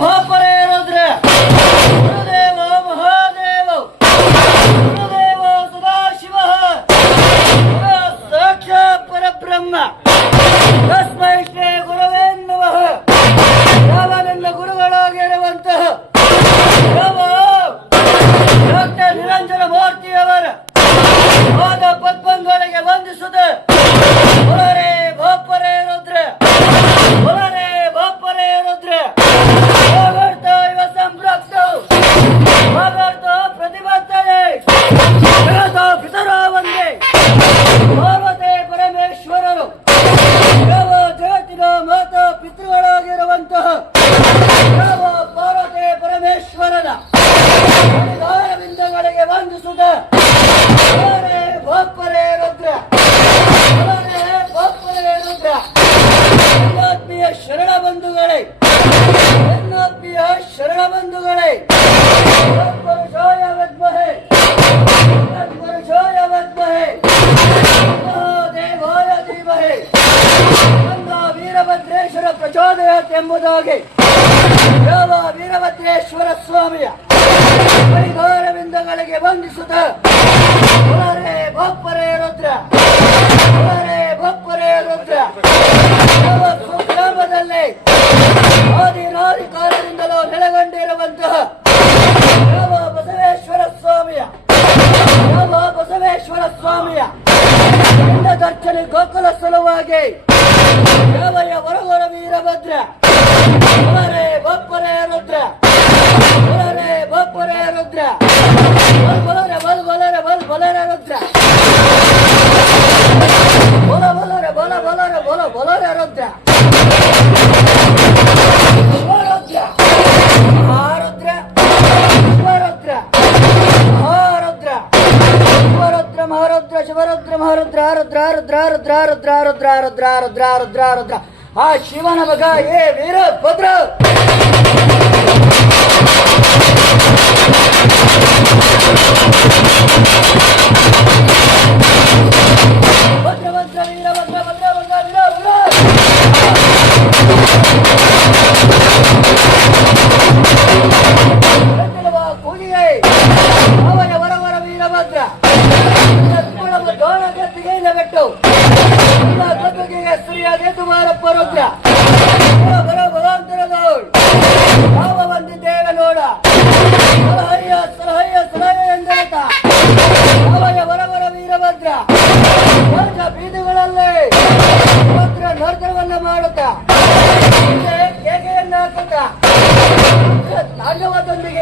ಭೋಪರೆ ರುದ್ರ ಗುರುದೇವ ಮಹಾದೇವ ಗುರುದೇವ ಸದಾಶಿವ ಗುರು ಸಾಕ್ಷಾತ್ ಪರಬ್ರಹ್ಮ ತಸ್ಮೈ ಶ್ರೀ ಗುರುವೇ ನಮಃ. ಯಾವ ನನ್ನ ಗುರುಗಳಾಗಿರುವಂತಹ ಡಾಕ್ಟರ್ ನಿರಂಜನ ಮೂರ್ತಿಯವರ ಪಾದ ಪದ್ಮಗಳಿಗೆ ವಂದಿಸುತ್ತ ಹೊರರೆ ಭೋಪರೆ ರುದ್ರ ಹೊರರೆ ಭೋಪರೆ ರುದ್ರ ಭಗರ್ತ ಇವ ಸಂಪ್ರಾಪ್ತ ಭಗರ್ತ ಪ್ರತಿಬದ್ಧತೆ ಜಗತ ಪಿತರ ವಂದೇ ಪಾರ್ವತಿ ಪರಮೇಶ್ವರರು ಯಾವ ಜಗತ್ತಿನ ಮಾತಾ ಪಿತೃಗಳಾಗಿರುವಂತಹ ಯಾವ ಪಾರ್ವತಿ ಪರಮೇಶ್ವರನ ಬಿಂದಗಳಿಗೆ ವಂದಿಸುತ್ತ ಹೊರರೆ ಭೋಪರೆ ರುದ್ರ ಹೊರರೆ ಭೋಪರೆ ರುದ್ರ. ಆತ್ಮೀಯ ಶರಣ ಬಂಧುಗಳೇ, ಆತ್ಮೀಯ ಶರಣ ಬಂಧುಗಳೇ, ಪುರುಷಾಯ ವಿದ್ಮಹೇ ಪುರುಷಾಯ ವಿದ್ಮಹೇ ಮಹಾದೇವಾಯ ಧೀಮಹಿ ತನ್ನ ವೀರಭದ್ರೇಶ್ವರ ಪ್ರಚೋದಯಾತ್ ಎಂಬುದಾಗಿ ಯಾವ ವೀರಭದ್ರೇಶ್ವರ ಸ್ವಾಮಿಯ ಪರಿವಾರವಿಂದಗಳಿಗೆ ವಂದಿಸುತ್ತ ಹೊರರೆ ಭೋಪರೆ ರುದ್ರ ಹೊರರೆ ಭೋಪರೆ ರುದ್ರ. ಯಾವ ಸ್ವಗ್ರಾಮದಲ್ಲಿ ಆದಿನಾದಿ ಕಾಲದಿಂದಲೂ ನೆಲೆಗೊಂಡಿರುವಂತಹ ಯಾವ ಬಸವೇಶ್ವರ ಸ್ವಾಮಿಯ ದರ್ಶನ ಗೋಕುಲ ಸಲುವಾಗಿ ದೇವಯ್ಯ ಹೊರಗೊರ ವೀರಭದ್ರ ಹೊರರೆ ಭೋಪರೆ ರುದ್ರ ಹೊರರೆ ಭೋಪರೆ ರುದ್ರ ಬಲರೆ ಬಲರೆ ಬಲರೆ ರುದ್ರ ಬಲ ಬಲರೆ ಬಲ ಬಲರೆ ಬಲ ಬಲರೆ ರುದ್ರ ಶಿವರುದ್ರ ಮಹಾರುದ್ರ ಶಿವರುದ್ರ ಮಹಾರುದ್ರ ಶಿವರುದ್ರ ಮಹಾರುದ್ರ ಶಿವರುದ್ರ ಮಹಾರುದ್ರ ರುದ್ರ ರುದ್ರ ರುದ್ರ ರುದ್ರ ರುದ್ರ ರುದ್ರ ರುದ್ರ ರುದ್ರ ರುದ್ರ. ಆ ಶಿವನ ಮಗ ಏ ವೀರಭದ್ರ ಭದ್ರ ಭದ್ರ ವೀರಭದ್ರ ಭದ್ರ ಭದ್ರ ವೀರಭದ್ರ ಕೂಗಿಯೇ ಅವನ ವರವರ ವೀರಭದ್ರ ದೋಣ ಗದ್ದಿಗೆಯಿಂದ ಬಿಟ್ಟು ಗದ್ದುಗೆಗೆ ಸ್ತ್ರೀಯಾದೇತು ಮಾರಪ್ಪ ರುದ್ರ ಬರ ಭಗವಂತರದವಳು ಯಾವ ಬಂದಿದ್ದೇವೆ ನೋಡ ಸಲಹಯ್ಯ ಸಲಹಯ್ಯ ಸಲಹೆ ಎಂದೆತ ಅವನ ವರವರ ವೀರಭದ್ರ ವರ್ಗ ಬೀದಿಗಳಲ್ಲಿ ಭದ್ರ ನರ್ತನವನ್ನ ಮಾಡುತ್ತಾ ಕೇಕೆಯನ್ನ ಹಾಕುತ್ತಾ ತಾಂಡವದೊಂದಿಗೆ